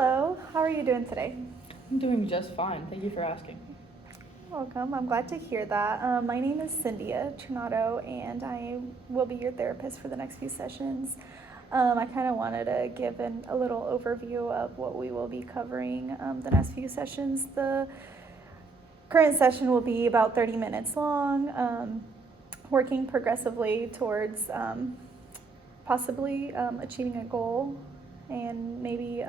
Hello, how are you doing today? I'm doing just fine. Thank you for asking. Welcome, I'm glad to hear that. My name is Cynthia Trinado, and I will be your therapist for the next few sessions. I kind of wanted to give a little overview of what we will be covering the next few sessions. The current session will be about 30 minutes long, working progressively towards possibly achieving a goal and maybe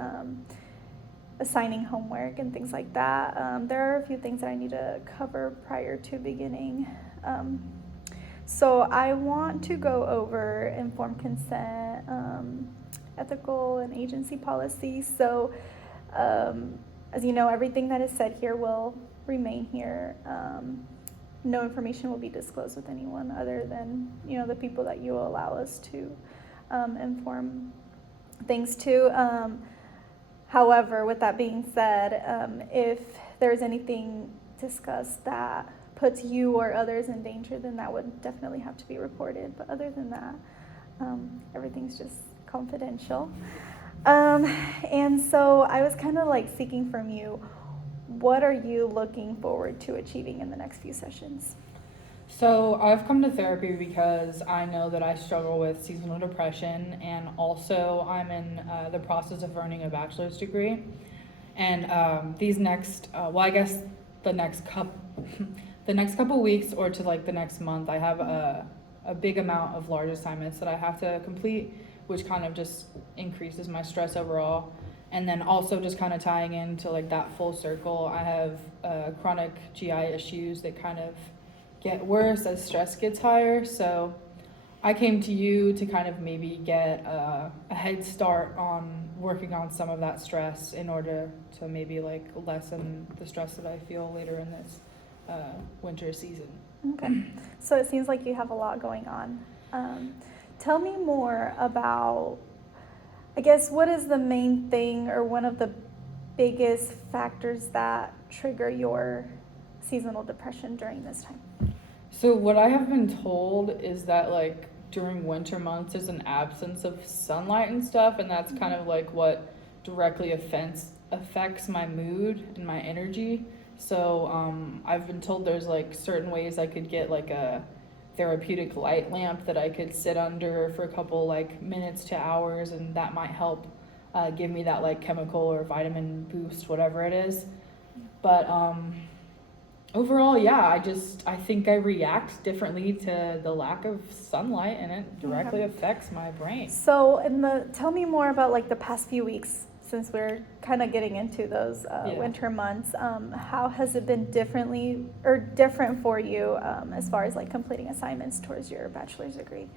assigning homework and things like that. There are a few things that I need to cover prior to beginning. So I want to go over informed consent, ethical and agency policy. So as you know, everything that is said here will remain here. No information will be disclosed with anyone other than, the people that you will allow us to inform things to. However, with that being said, if there's anything discussed that puts you or others in danger, then that would definitely have to be reported. But other than that, everything's just confidential. And so I was kind of like seeking from you, what are you looking forward to achieving in the next few sessions? So, I've come to therapy because I know that I struggle with seasonal depression, and also I'm in the process of earning a bachelor's degree. And these next, I guess the next the next couple weeks or to like the next month, I have a big amount of large assignments that I have to complete, which kind of just increases my stress overall. And then also just kind of tying into like that full circle, I have chronic GI issues that kind of get worse as stress gets higher. So I came to you to kind of maybe get a head start on working on some of that stress in order to maybe like lessen the stress that I feel later in this winter season. Okay, so it seems like you have a lot going on. Tell me more about, I guess, what is the main thing or one of the biggest factors that trigger your seasonal depression during this time? So what I have been told is that like during winter months there's an absence of sunlight and stuff, and that's kind of like what directly affects my mood and my energy. So I've been told there's like certain ways I could get like a therapeutic light lamp that I could sit under for a couple like minutes to hours, and that might help give me that like chemical or vitamin boost, whatever it is. But overall, yeah, I think I react differently to the lack of sunlight, and it directly affects my brain. So, tell me more about like the past few weeks, since we're kind of getting into those winter months. How has it been different for you as far as like completing assignments towards your bachelor's degree?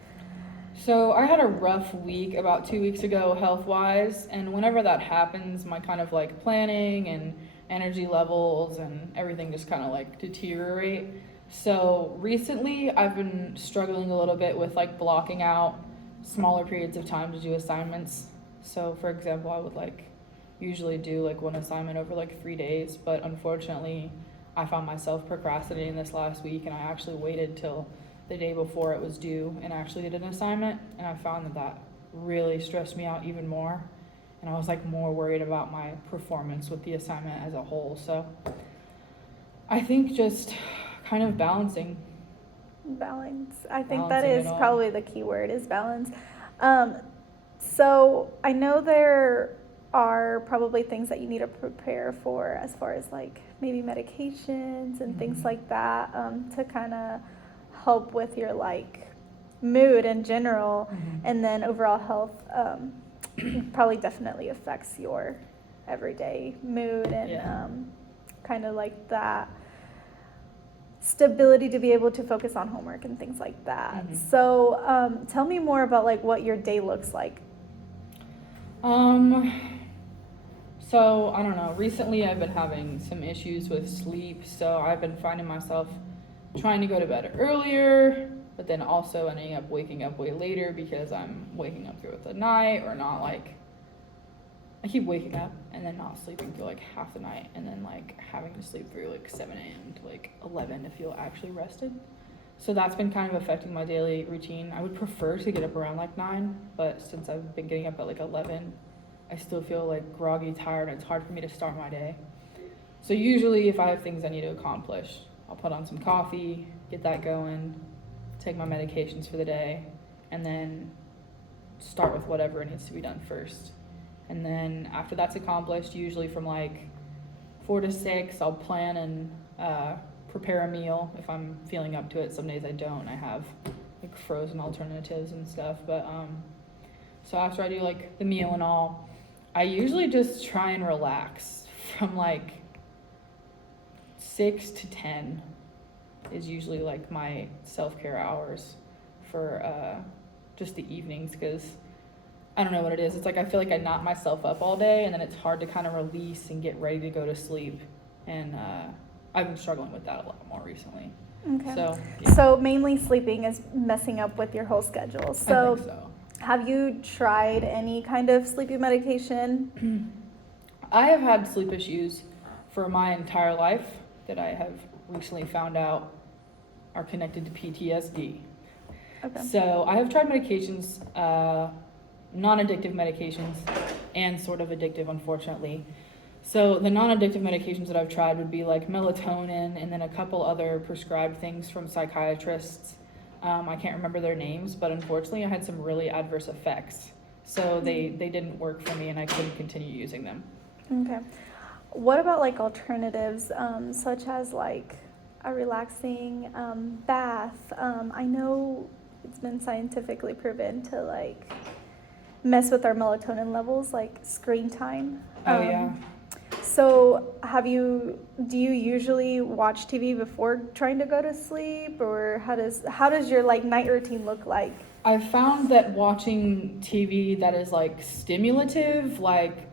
So I had a rough week about 2 weeks ago, health wise, and whenever that happens, my kind of like planning and energy levels and everything just kind of like deteriorate. So recently, I've been struggling a little bit with like blocking out smaller periods of time to do assignments. So, for example, I would like usually do like one assignment over like 3 days, but unfortunately, I found myself procrastinating this last week, and I actually waited till the day before it was due and actually did an assignment, and I found that really stressed me out even more, and I was like more worried about my performance with the assignment as a whole. So I think just kind of balancing. Balance. I think that Balancing it is all. probably the key word, is balance. So I know there are probably things that you need to prepare for as far as like maybe medications and things like that, to kind of help with your like mood in general, and then overall health probably definitely affects your everyday mood and kind of like that stability to be able to focus on homework and things like that. So tell me more about like what your day looks like. So I don't know. Recently, I've been having some issues with sleep, so I've been finding myself trying to go to bed earlier, but then also ending up waking up way later because I'm waking up throughout the night, or not like I keep waking up and then not sleeping through like half the night, and then like having to sleep through like 7 a.m. to like 11 to feel actually rested. So that's been kind of affecting my daily routine. I would prefer to get up around like 9, but since I've been getting up at like 11, I still feel like groggy, tired, and it's hard for me to start my day. So usually if I have things I need to accomplish, I'll put on some coffee, get that going, take my medications for the day, and then start with whatever needs to be done first. And then after that's accomplished, usually from like 4 to 6, I'll plan and prepare a meal if I'm feeling up to it. Some days I don't. I have like frozen alternatives and stuff. But so after I do like the meal and all, I usually just try and relax from like 6 to 10 is usually like my self-care hours for just the evenings, because I don't know what it is. It's like I feel like I knot myself up all day, and then it's hard to kind of release and get ready to go to sleep. And I've been struggling with that a lot more recently. Okay. So, yeah. So mainly sleeping is messing up with your whole schedule. So, I think so. Have you tried any kind of sleeping medication? I have had sleep issues for my entire life that I have recently found out are connected to PTSD. Okay. So I have tried medications, non-addictive medications, and sort of addictive, unfortunately. So the non-addictive medications that I've tried would be like melatonin and then a couple other prescribed things from psychiatrists. I can't remember their names, but unfortunately I had some really adverse effects. So they didn't work for me and I couldn't continue using them. Okay. What about like alternatives, such as like a relaxing bath? I know it's been scientifically proven to like mess with our melatonin levels, like screen time. Yeah. So do you usually watch TV before trying to go to sleep, or how does your like night routine look like? I found that watching TV that is like stimulative, like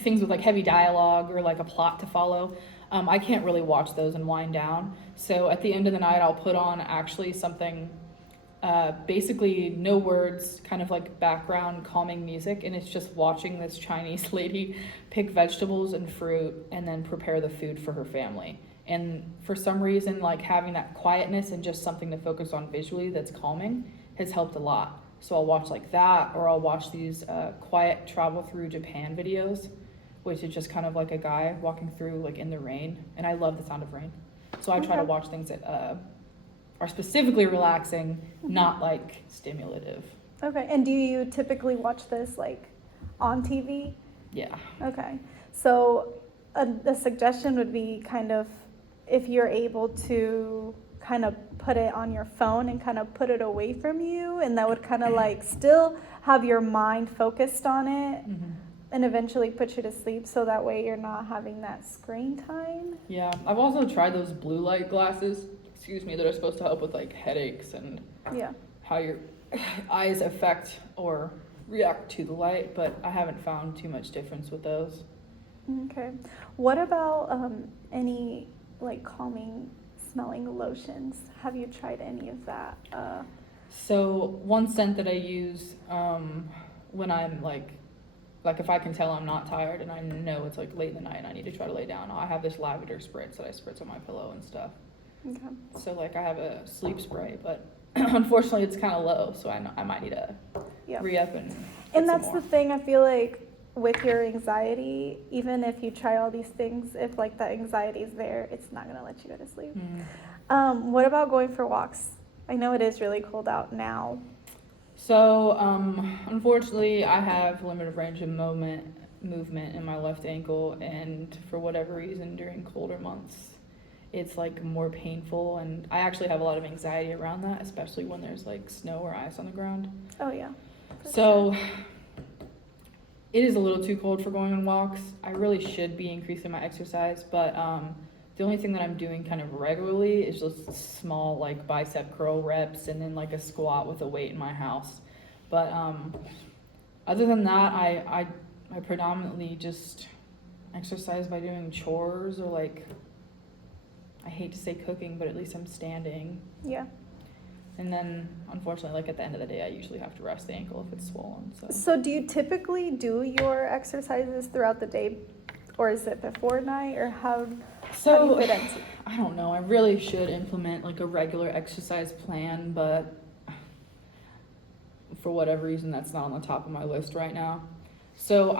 things with like heavy dialogue or like a plot to follow, I can't really watch those and wind down. So at the end of the night, I'll put on actually something, basically no words, kind of like background calming music, and it's just watching this Chinese lady pick vegetables and fruit and then prepare the food for her family. And for some reason, like having that quietness and just something to focus on visually that's calming has helped a lot. So I'll watch like that, or I'll watch these quiet travel through Japan videos, which is just kind of like a guy walking through like in the rain. And I love the sound of rain. So I try to watch things that are specifically relaxing, not like stimulative. Okay. And do you typically watch this like on TV? Yeah. Okay. So a suggestion would be kind of, if you're able to kind of put it on your phone and kind of put it away from you, and that would kind of like still have your mind focused on it, Mm-hmm. and eventually put you to sleep, so that way you're not having that screen time. Yeah. I've also tried those blue light glasses, that are supposed to help with like headaches and Yeah. how your eyes affect or react to the light, but I haven't found too much difference with those. Okay. What about any like calming smelling lotions? Have you tried any of that? So one scent that I use when I'm like if I can tell I'm not tired and I know it's like late in the night and I need to try to lay down, I have this lavender spritz that I spritz on my pillow and stuff. Okay. So like I have a sleep spray, but unfortunately it's kind of low, so I might need to Yeah. re-up and And some that's more. the thing, I feel like with your anxiety, even if you try all these things, if like that anxiety is there, it's not gonna let you go to sleep. What about going for walks? I know it is really cold out now. So unfortunately I have limited range of movement in my left ankle, and for whatever reason during colder months it's like more painful, and I actually have a lot of anxiety around that, especially when there's like snow or ice on the ground. Oh yeah. So it is a little too cold for going on walks. I really should be increasing my exercise, but the only thing that I'm doing kind of regularly is just small like bicep curl reps and then like a squat with a weight in my house. But other than that, I predominantly just exercise by doing chores, or like, I hate to say cooking, but at least I'm standing. Yeah. And then, unfortunately, like at the end of the day, I usually have to rest the ankle if it's swollen. So do you typically do your exercises throughout the day, or is it before night, or how do you fit into? I don't know. I really should implement like a regular exercise plan, but for whatever reason, that's not on the top of my list right now. So